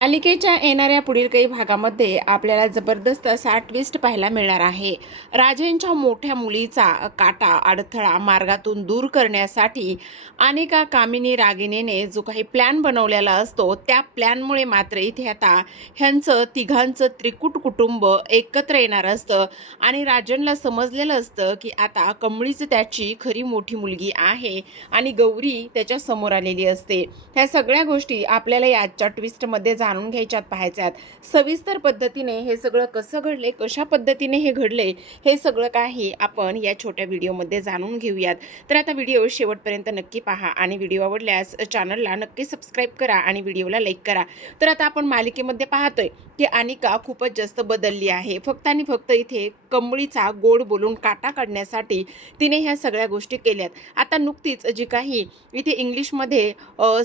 मालिकेच्या येणाऱ्या पुढील काही भागामध्ये आपल्याला जबरदस्त असा ट्विस्ट पाहायला मिळणार आहे. राजेंच्या मोठ्या मुलीचा काटा अडथळा मार्गातून दूर करण्यासाठी अनिका कामिनी रागिणीने जो काही प्लॅन बनवलेला असतो, त्या प्लॅनमुळे मात्र इथे आता ह्यांचं तिघांचं त्रिकूट कुटुंब एकत्र येणार असतं आणि राजनला समजलेलं असतं की आता कमळीच त्याची खरी मोठी मुलगी आहे आणि गौरी त्याच्या समोर आलेली असते. ह्या सगळ्या गोष्टी आपल्याला याच्या ट्विस्टमध्ये जाणून घ्यायच्यात, पाहायच्यात. सविस्तर पद्धतीने हे सगळं कसं घडले, कशा पद्धतीने हे घडले, हे सगळं काही आपण या छोट्या व्हिडिओमध्ये जाणून घेऊयात. तर आता व्हिडिओ शेवटपर्यंत नक्की पहा आणि व्हिडिओ आवडल्यास चॅनलला नक्की सबस्क्राईब करा आणि व्हिडिओला लाईक करा. तर आता आपण मालिकेमध्ये पाहतोय की अनिका खूपच जास्त बदलली आहे. फक्त आणि फक्त इथे कमळीचा गोड बोलून काटा काढण्यासाठी तिने ह्या सगळ्या गोष्टी केल्यात. आता नुकतीच जी काही इथे इंग्लिशमध्ये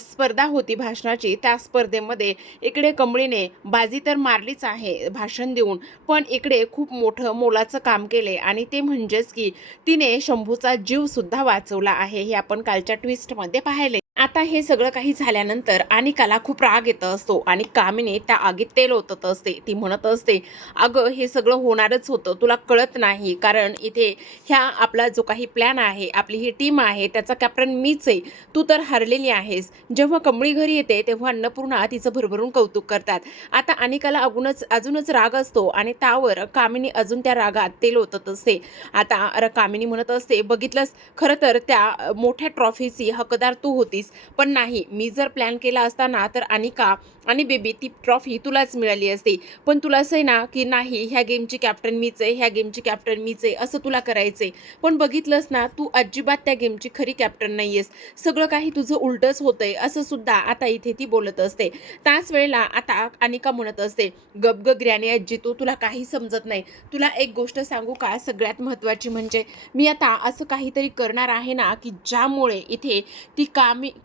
स्पर्धा होती भाषणाची, त्या स्पर्धेमध्ये इकडे कमळीने बाजी तर मारलीच आहे भाषण देऊन, पण इकडे खूप मोठं मोलाचं काम केले आणि ते म्हणजेच की तिने शंभूचा जीव सुद्धा वाचवला आहे. हे आपण कालच्या ट्विस्टमध्ये पाहिले. आता हे सगळं काही झाल्यानंतर अनिकाला खूप राग येत असतो आणि कामिनी त्या आगीत तेल ओतत असते. ती म्हणत असते, अगं हे सगळं होणारच होतं, तुला कळत नाही, कारण इथे ह्या आपला जो काही प्लॅन आहे, आपली ही टीम आहे, त्याचा कॅप्टन मीच आहे, तू तर हरलेली आहेस. जेव्हा कमळी घरी येते तेव्हा अन्नपूर्णा तिचं भरभरून कौतुक करतात. आता अनिकाला अजूनच राग असतो आणि त्यावर कामिनी अजून त्या रागात तेल ओतत असते. आता कामिनी म्हणत असते, बघितलंस, खरं तर त्या मोठ्या ट्रॉफीची हकदार तू होतीस, पण नाही, मी जर प्लॅन केला असता ना तर अनिका आणि बेबी ती ट्रॉफी तुलाच मिळाली असती. पण तुला असं आहे ना की नाही, ह्या गेमची कॅप्टन मीच आहे, ह्या गेमची कॅप्टन मीच आहे, असं तुला करायचंय. पण बघितलंस ना, तू अजिबात त्या गेमची खरी कॅप्टन नाही आहेस, सगळं काही तुझं उलटच होतंय, असं सुद्धा आता इथे ती बोलत असते. त्याच वेळेला आता अनिका म्हणत असते, गप ग ग्रॅनी आजी, तुला काही समजत नाही. तुला एक गोष्ट सांगू का, सगळ्यात महत्त्वाची म्हणजे मी आता असं काहीतरी करणार आहे ना की ज्यामुळे इथे ती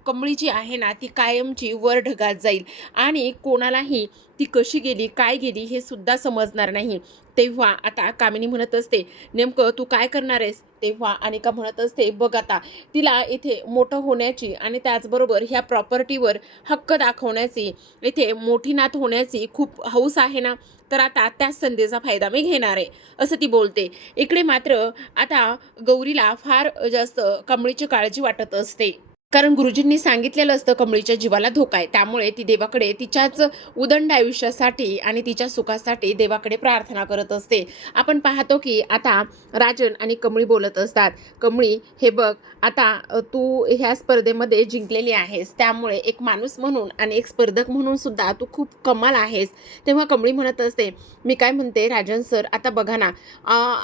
कमळी जी आहे ना ती कायमची वर ढगात जाईल आणि कोणालाही ती कशी गेली, काय गेली हे सुद्धा समजणार नाही. तेव्हा आता कामिनी म्हणत असते, नेमकं तू काय करणार आहेस? तेव्हा अनिका म्हणत असते, बघ आता तिला इथे मोठं होण्याची आणि त्याचबरोबर ह्या प्रॉपर्टीवर हक्क दाखवण्याची, इथे मोठी नात होण्याची खूप हौस आहे ना, तर आता त्याच संधीचा फायदा मी घेणार आहे, असं ती बोलते. इकडे मात्र आता गौरीला फार जास्त कमळीची काळजी वाटत असते, कारण गुरुजींनी सांगितलेलं असतं कमळीच्या जीवाला धोका आहे. त्यामुळे ती देवाकडे तिच्याच उदंड आयुष्यासाठी आणि तिच्या सुखासाठी देवाकडे प्रार्थना करत असते. आपण पाहतो की आता राजन आणि कमळी बोलत असतात. कमळी, हे बघ, आता तू ह्या स्पर्धेमध्ये जिंकलेली आहेस, त्यामुळे एक माणूस म्हणून आणि एक स्पर्धक म्हणून सुद्धा तू खूप कमाल आहेस. तेव्हा कमळी म्हणत असते, मी काय म्हणते राजन सर, आता बघा ना,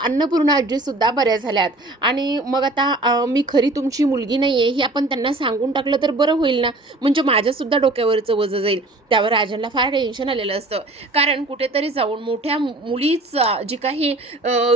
अन्नपूर्णा आजीसुद्धा बऱ्या झाल्यात आणि मग आता मी खरी तुमची मुलगी नाही आहे हे आपण त्यांना सांगून टाकलं तर बरं होईल ना, म्हणजे माझ्यासुद्धा डोक्यावरचं वजं जाईल. त्यावर राजनला फार टेन्शन आलेलं असतं, कारण कुठेतरी जाऊन मोठ्या मुलीचा जी काही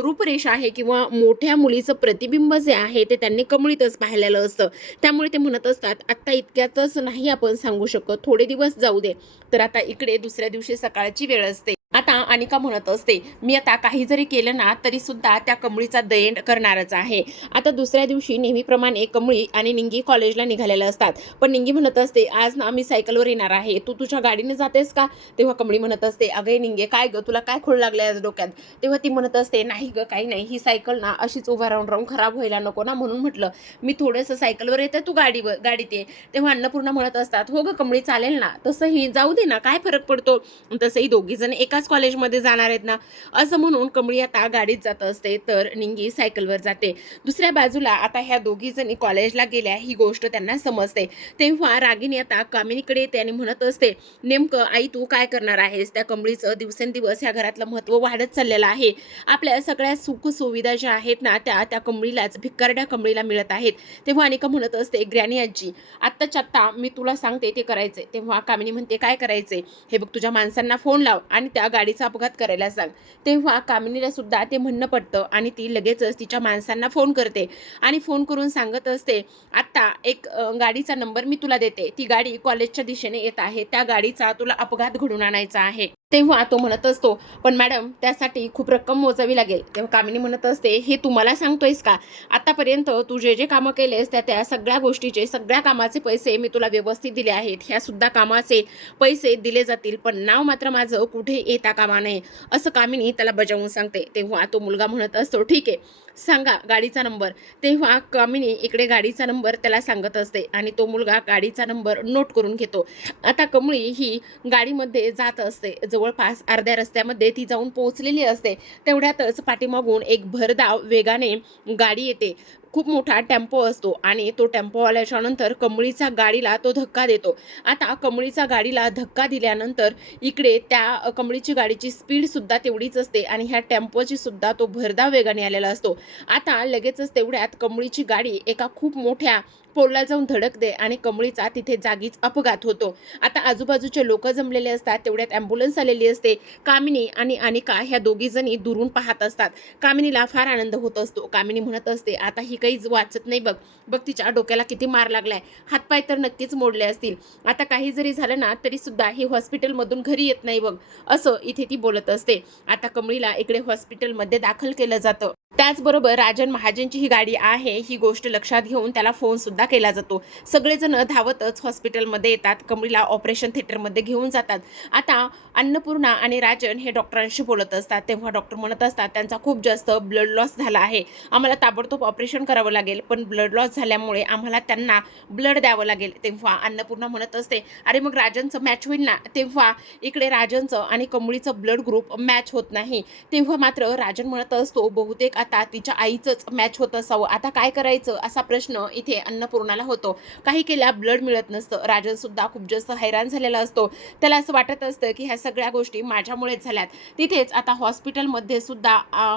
रूपरेषा आहे किंवा मोठ्या मुलीचं प्रतिबिंब जे आहे ते त्यांनी कमळीतच पाहिलेलं असतं. त्यामुळे ते म्हणत असतात, आत्ता इतक्यातच नाही आपण सांगू शकत, थोडे दिवस जाऊ दे. तर आता इकडे दुसऱ्या दिवशी सकाळची वेळ असते. आता अनिका म्हणत असते, मी आता काही जरी केलं ना तरी सुद्धा त्या कमळीचा दैंड करणारच आहे. आता दुसऱ्या दिवशी नेहमीप्रमाणे कमळी आणि निंगी कॉलेजला निघालेल्या असतात. पण निंगी म्हणत असते, आज ना मी सायकलवर येणार आहे, तू तुझ्या गाडीने जातेस का? तेव्हा कमळी म्हणत असते, अगं निंगे, काय ग, तुला काय खोड लागले आज डोक्यात? तेव्हा ती म्हणत असते, नाही ग, काही नाही, ही सायकल ना अशीच उभा राहून राहून खराब व्हायला नको ना, म्हणून म्हटलं मी थोडंसं सायकलवर येते, तू गाडीत ये. तेव्हा अन्नपूर्णा म्हणत असतात, हो ग कमळी, चालेल ना, तसंही जाऊ दे ना, काय फरक पडतो, तसंही दोघी जण एकाच कॉलेजमध्ये जाणार आहेत ना, असं म्हणून कमळी आता गाडीत जात असते तर निंगी सायकलवर जाते. दुसऱ्या बाजूला आता ह्या दोघी जणी कॉलेजला गेल्या ही गोष्ट त्यांना समजते. तेव्हा रागिनी आता कामिनीकडे येते आणि म्हणत असते, नेमकं आई तू काय करणार आहेस? त्या कमळीचं दिवसेंदिवस ह्या घरातलं महत्त्व वाढत चाललेलं आहे. आपल्या सगळ्या सुख सुविधा ज्या आहेत ना त्या कमळीलाच, भिकारड्या कमळीला मिळत आहेत. तेव्हा अनिका म्हणत असते, ग्रॅनी आजी, आत्ताच्या आत्ता मी तुला सांगते ते करायचंय. तेव्हा कामिनी म्हणते, काय करायचंय? हे बघ, तुझ्या माणसांना फोन लाव आणि त्या गाडीचा अपघात करायला सांग. तेव्हा कामिनीला सुद्धा ते म्हणणं पडतं आणि ती लगेचच तिच्या माणसांना फोन करते आणि फोन करून सांगत असते, आत्ता एक गाडीचा नंबर मी तुला देते, ती गाडी कॉलेजच्या दिशेने येत आहे, त्या गाडीचा तुला अपघात घडून आणायचा आहे. तेव्हा तो म्हणत असतो, "पण मॅडम त्यासाठी खूप रक्कम मोजावी लागेल." तेव्हा कामिनी म्हणत असते, "हे तू मला सांगतोयस का? आतापर्यंत तू जे कामं केलेस त्या सगळ्या गोष्टीचे, सगळ्या कामाचे पैसे मी तुला व्यवस्थित दिले आहेत. ह्यासुद्धा कामाचे पैसे दिले जातील, पण नाव मात्र माझं कुठे येता कामा नये." असं कामिनी त्याला बजावून सांगते. तेव्हा तो मुलगा म्हणत असतो, "ठीक आहे, सांगा गाडीचा नंबर." तेव्हा कामिनी इकडे गाडीचा नंबर त्याला सांगत असते आणि तो मुलगा गाडीचा नंबर नोट करून घेतो. आता कमळी ही गाडीमध्ये जात असते. जवळपास अर्ध्या रस्त्यामध्ये ती जाऊन पोहोचलेली असते. तेवढ्यातच पाठीमागून एक भरधाव वेगाने गाडी येते. खूप मोठा टेम्पो असतो आणि तो टेम्पो आल्याच्या नंतर कमळीच्या गाडीला तो धक्का देतो. आता कमळीच्या गाडीला धक्का दिल्यानंतर इकडे त्या कमळीची गाडीची स्पीडसुद्धा तेवढीच असते आणि ह्या टेम्पोची सुद्धा तो भरधाव वेगाने आलेला असतो. आता लगेचच तेवढ्यात कमळीची गाडी एका खूप मोठ्या पोलला जाऊन धडकते आणि कमळीचा तिथे जागीच अपघात होतो. आता आजूबाजूचे लोक जमलेले असतात. तेवढ्यात ॲम्ब्युलन्स आलेली असते. कामिनी आणि अनिका ह्या दोघीजणी दुरून पाहत असतात. कामिनीला फार आनंद होत असतो. कामिनी म्हणत असते, "आता ही काहीच वाचत नाही बघ. बघ तिच्या डोक्याला किती मार लागलाय. हातपाय तर नक्कीच मोडले असतील. आता काही जरी झालं ना तरी सुद्धा ही हॉस्पिटलमधून घरी येत नाही बघ." असं इथे ती बोलत असते. आता कमळीला इकडे हॉस्पिटलमध्ये दाखल केलं जातं. त्याचबरोबर राजन महाजनची ही गाडी आहे ही गोष्ट लक्षात घेऊन त्याला फोनसुद्धा केला जातो. सगळेजण धावतच हॉस्पिटलमध्ये येतात. कमळीला ऑपरेशन थिएटरमध्ये घेऊन जातात. आता अन्नपूर्णा आणि राजन हे डॉक्टरांशी बोलत असतात. तेव्हा डॉक्टर म्हणत असतात, "त्यांचा खूप जास्त ब्लड लॉस झाला आहे. आम्हाला ताबडतोब ऑपरेशन करावं लागेल, पण ब्लड लॉस झाल्यामुळे आम्हाला त्यांना ब्लड द्यावं लागेल." तेव्हा अन्नपूर्णा म्हणत असते, "अरे मग राजनचं मॅच होईल ना." तेव्हा इकडे राजनचं आणि कमळीचं ब्लड ग्रुप मॅच होत नाही. तेव्हा मात्र राजन म्हणत असतो, "बहुतेक आता तिच्या आईचंच मॅच होत असावं. आता काय करायचं?" असा प्रश्न इथे अन्नपूर्णाला होतो. काही केल्या ब्लड मिळत नसतं. राजन सुद्धा खूप जास्त हैराण झालेला असतो. त्याला असं वाटत असतं की ह्या सगळ्या गोष्टी माझ्यामुळेच झाल्यात. तिथेच आता हॉस्पिटलमध्ये सुद्धा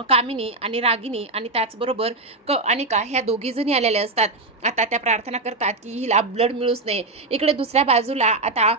कामिनी आणि रागिनी आणि त्याचबरोबर अनिका ह्या दोघी जणी आलेल्या असतात. आता त्या प्रार्थना करतात की हिला ब्लड मिळूच नये. इकडे दुसऱ्या बाजूला आता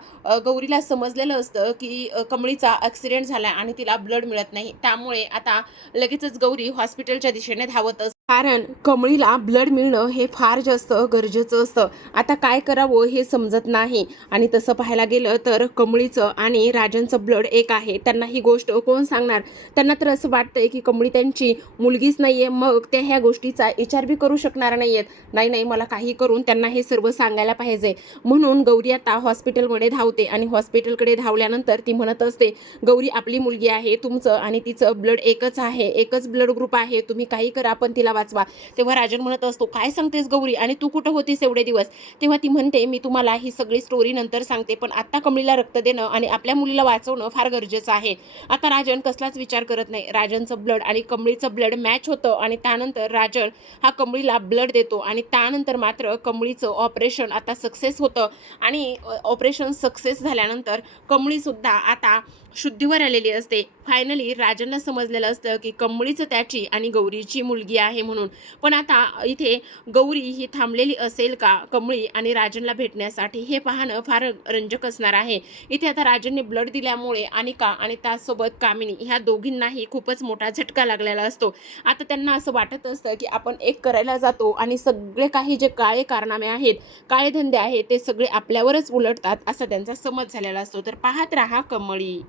गौरीला समजलेलं असतं की कमळीचा ॲक्सिडेंट झाला आणि तिला ब्लड मिळत नाही. त्यामुळे आता लगेचच गौरी हॉस्पिटलच्या दिशेने धावत असते. कारण कमळीला ब्लड मिळणं हे फार जास्त गरजेचं असतं. आता काय करावं हे समजत नाही आणि तसं पाहायला गेलं तर कमळीचं आणि राजनचं ब्लड एक आहे. त्यांना ही गोष्ट कोण सांगणार? त्यांना तर असं वाटतंय की कमळी त्यांची मुलगीच नाहीये, मग ते ह्या गोष्टीचा विचार बी करू शकणार नाहीयेत. नाही, मला काही करून त्यांना हे सर्व सांगायला पाहिजे. म्हणून गौरी आता हॉस्पिटलमध्ये धावते आणि हॉस्पिटलकडे धावल्यानंतर ती म्हणत असते, "गौरी आपली मुलगी आहे. तुमचं आणि तिचं ब्लड एकच आहे. एकच ब्लड ग्रुप आहे. तुम्ही काही करा पण तिला वाचवा." तेव्हा राजन म्हणत असतो, "काय सांगतेस गौरी? आणि तू कुठं होतीस एवढे दिवस?" तेव्हा ती म्हणते, "मी तुम्हाला ही सगळी स्टोरी नंतर सांगते, पण आत्ता कमळीला रक्त देणं आणि आपल्या मुलीला वाचवणं फार गरजेचं आहे." आता राजन कसलाच विचार करत नाही. राजनचं ब्लड आणि कमळीचं ब्लड मॅच होतं आणि त्यानंतर राजन हा कमळीला ब्लड देतो आणि त्यानंतर मात्र कमळीचं ऑपरेशन आता सक्सेस होतं आणि ऑपरेशन सक्सेस झाल्यानंतर कमळीसुद्धा आता शुद्धीवर आलेली असते. फायनली राजनला समजलेलं असतं की कमळीचं त्याची आणि गौरीची मुलगी आहे म्हणून. पण आता इथे गौरी ही थांबलेली असेल का कमळी आणि राजनला भेटण्यासाठी हे पाहणं फार रंजक असणार आहे. इथे आता राजनने ब्लड दिल्यामुळे अनिका आणि त्यासोबत कामिनी ह्या दोघींनाही खूपच मोठा झटका लागलेला असतो. आता त्यांना असं वाटत असतं की आपण एक करायला जातो आणि सगळे काही जे काळे कारनामे आहेत, काळे धंदे आहेत ते सगळे आपल्यावरच उलटतात असा त्यांचा समज झालेला असतो. तर पाहत राहा कमळी.